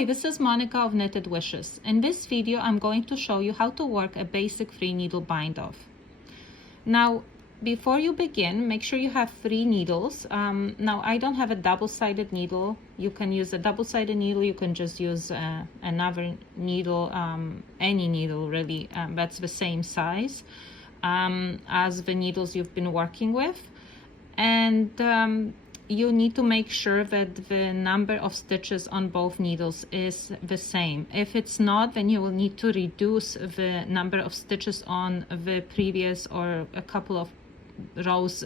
Hi, this is Monica of Knitted Wishes. In this video, I'm going to show you how to work a basic free needle bind-off. Now, before you begin, make sure you have 3 needles. Now, I don't have a double-sided needle. You can use a double-sided needle. You can just use another needle, any needle really, that's the same size as the needles you've been working with. And you need to make sure that the number of stitches on both needles is the same. If it's not, then you will need to reduce the number of stitches on the previous or a couple of rows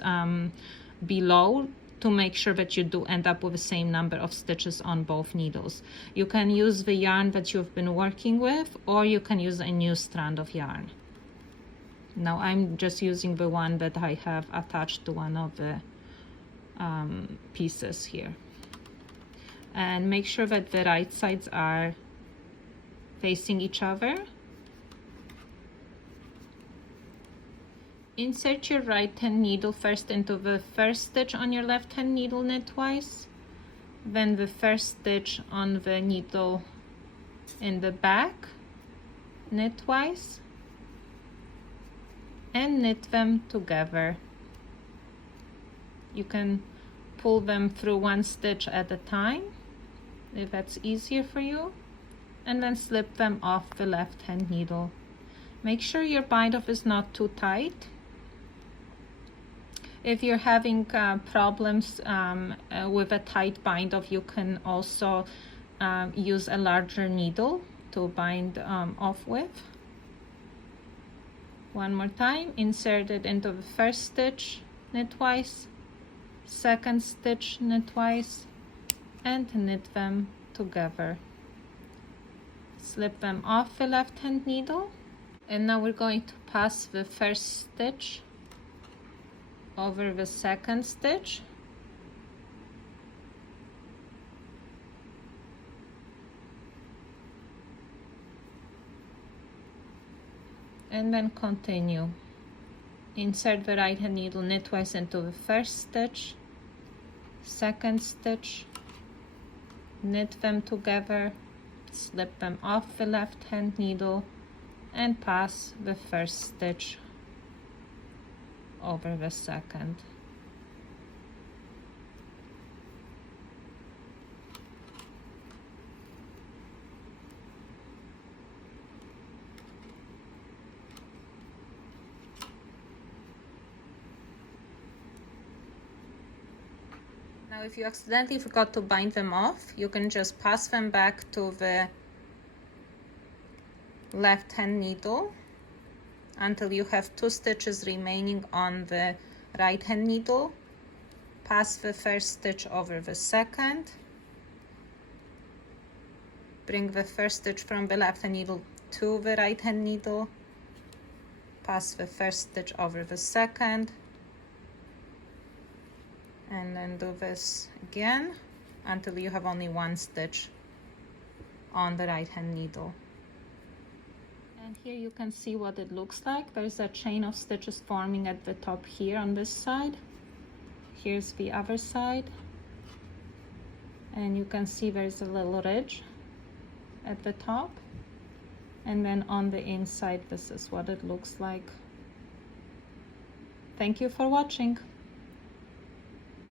below to make sure that you do end up with the same number of stitches on both needles. You can use the yarn that you've been working with, or you can use a new strand of yarn. Now I'm just using the one that I have attached to one of the pieces here, and make sure that the right sides are facing each other. Insert your right hand needle first into the first stitch on your left hand needle, knit twice, then the first stitch on the needle in the back, knit twice, and knit them together. You can pull them through one stitch at a time if that's easier for you, and then slip them off the left hand needle. Make sure your bind-off is not too tight. If you're having problems with a tight bind-off, you can also use a larger needle to bind off with. One more time, insert it into the first stitch, knit twice, second stitch, knit twice, and knit them together. Slip them off the left hand needle, and now we're going to pass the first stitch over the second stitch, and then continue. Insert the right hand needle, knit twice into the first stitch, second stitch, knit them together, slip them off the left hand needle, and pass the first stitch over the second. Now, if you accidentally forgot to bind them off, you can just pass them back to the left hand needle until you have 2 stitches remaining on the right hand needle. Pass the first stitch over the second. Bring the first stitch from the left hand needle to the right hand needle. Pass the first stitch over the second. And then do this again until you have only 1 stitch on the right hand needle. And here you can see what it looks like. There's a chain of stitches forming at the top here on this side. Here's the other side, and you can see there's a little ridge at the top, and then on the inside this is what it looks like. Thank you for watching.